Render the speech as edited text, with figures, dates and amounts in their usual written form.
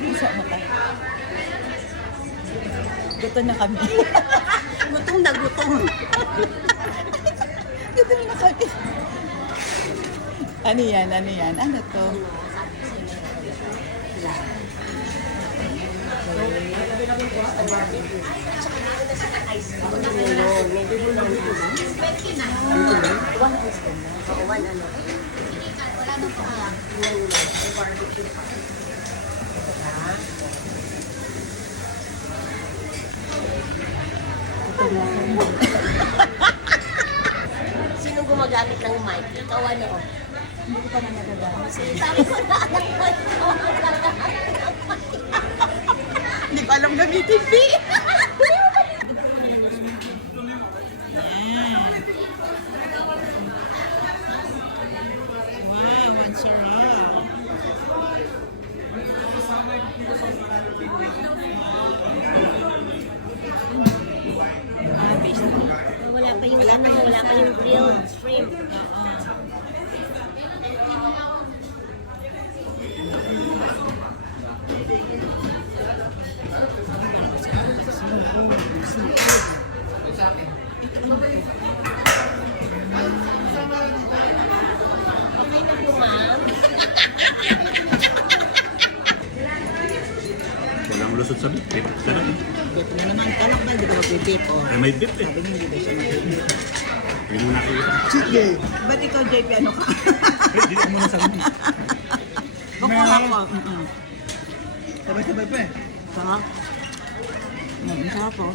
puso mo tayo. Gutom na kami. Gutom na gutom. Gutom na kami. Ano yan? Ano yan? Ano to? Sino gumagamit ng mic? Ikaw ano? Hindi ko pa na nagagamit. Sabi ko na anak mo, ikaw ang gagamit ng mic. Hindi ko alam gamitin, P. Wow, ang sarap. Wala pa yung ano, wala pa yung grilled shrimp. Okay na po, ma'am. Walang lusot sa beef. Sarap. Ito na naman. Kalak ba? Hindi ko mapipip. Oh. Ay, may beef eh. Sabi niya, hindi ba siya mapipip. Hindi mo nakikita. Cheat day. Ba't ikaw, JP, ano ka? Hindi ko muna sabi. Bakura ko. Sabay-sabay pa eh. Sarap. Sarap po.